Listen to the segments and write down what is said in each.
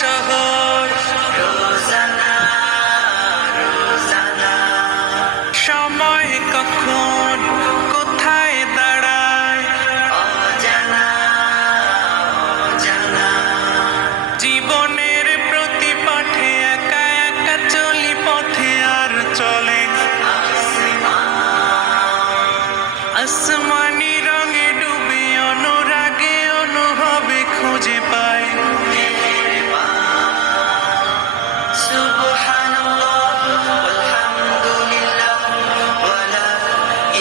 শহর রোজানা রোজানা সময় কখন কোথায় দাঁড়ায় অজানা অজানা জীবনের প্রতি পাঠে একা একা চলি পথে আর চলে আসমানি রঙে ডুবে অনুরাগে অনুভবে খুঁজে পায় সুবহানাল্লাহ আলহামদুলিল্লাহ ওয়ালা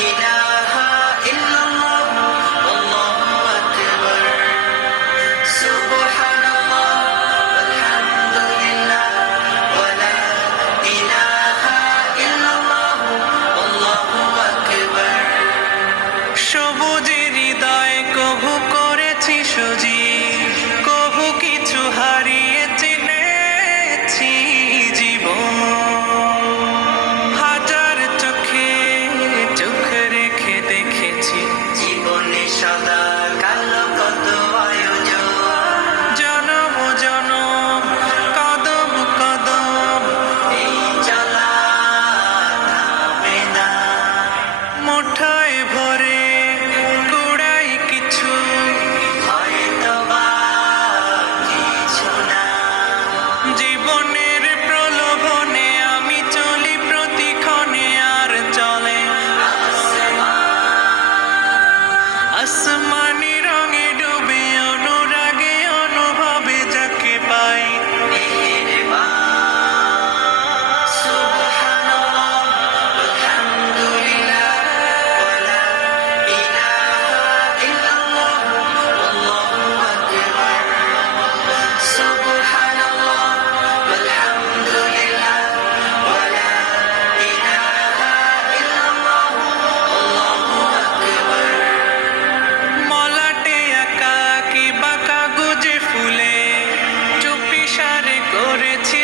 ইলাহা ইল্লাল্লাহ আল্লাহু আকবার সুবহানাল্লাহ আলহামদুলিল্লাহ ওয়ালা ইলাহা ইল্লাল্লাহ আল্লাহু আকবার সবুজের হৃদয় কভু করেছি সজীব কভু কিছু হারিয়ে চিনেছি জীবন হাজার চোখে চোখ রেখে দেখেছি জীবনে সদা কালো কত আয়োজন জনম জনম কদম কদম এই চলা থামবে না মুঠোয় ভরে কুড়াই কিছু হয়তোবা কিছু না জীবনের প্রলোভনে আমি চলি প্রতিক্ষণে আর চলে আসমানি রঙে ডুবে অনুরাগে অনুভবে যাকে পাই সুবহানাল্লাহ আলহামদুলিল্লাহ ওয়ালা ইলাহা ইল্লাল্লাহ আল্লাহু আকবার সুবহানাল্লাহ আলহামদুলিল্লাহ ওয়ালা ইলাহা ইল্লাল্লাহ আল্লাহু আকবার মলাটে আঁকা কি বা কাগজে ফুলে চুপি সারে করেছি